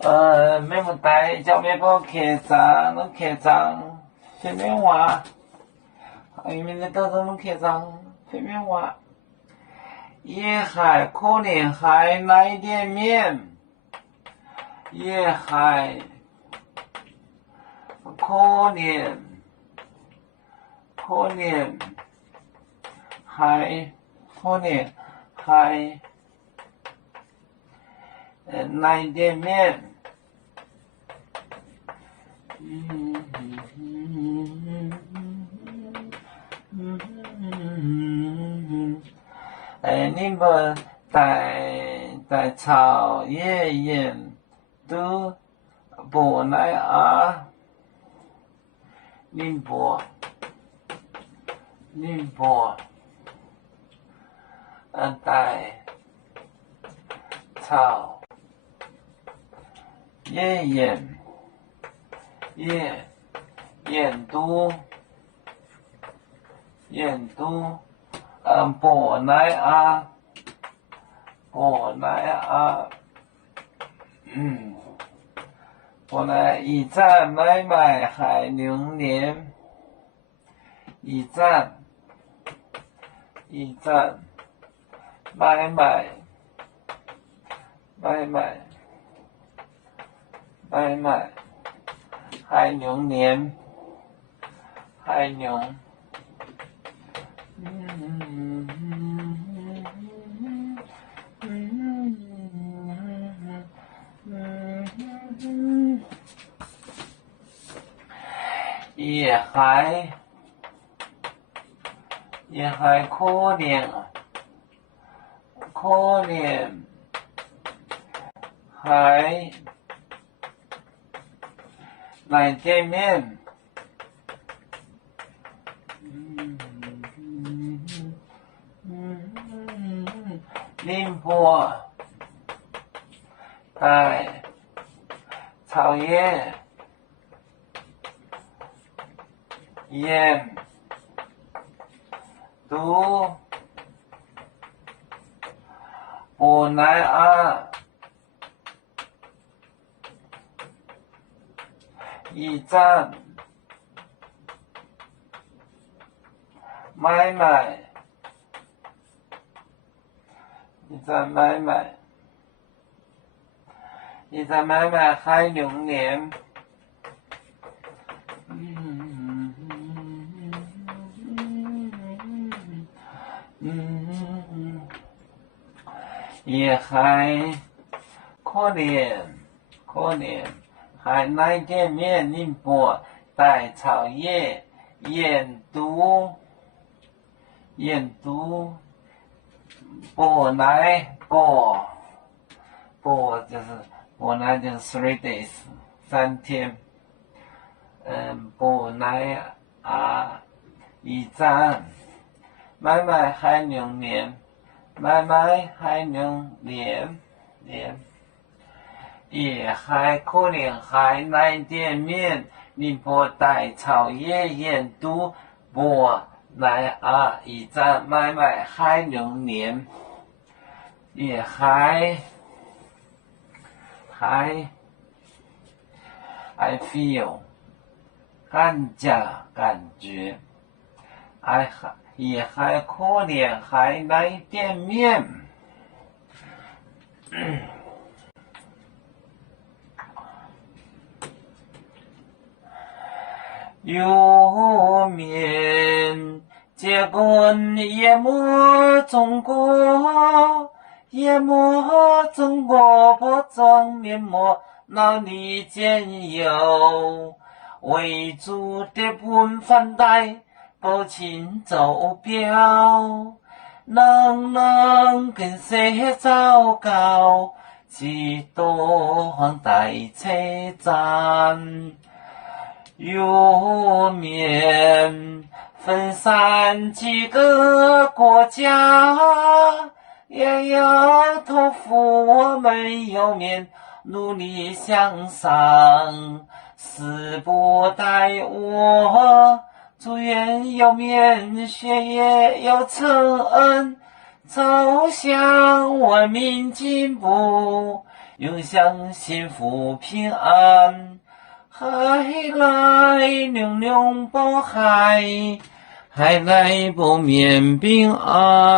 咩问题？叫咩个客栈？侬客栈什么话？因为你到时侬客栈什么话？夜海可能还来点面，夜海可能还来点面。你们在草叶园都不来啊？宁波，在草叶园都不来啊？本来一站买卖还6年，一站买卖还6年，也还可能还来见面。宁波在草叶园都不来啊？一站买卖还6年。也还可能还来见面。宁波在草叶园都不来就是3 days 3天。不来啊？一站买卖还6年，也还可能还来见面。宁波在草叶园都不来啊？一站买卖还6年，也还I feel 感觉也还可能还来见面。有面结婚也莫中国不装面膜闹你见有为主的本反带不请走标，能跟谁糟糕几多黄带车站有面分散几个国家，也要托付我们有面努力向上，死不待我，祝愿有面学业有成恩，走向文明进步，永享幸福平安。海来永永保海，海来不免平安。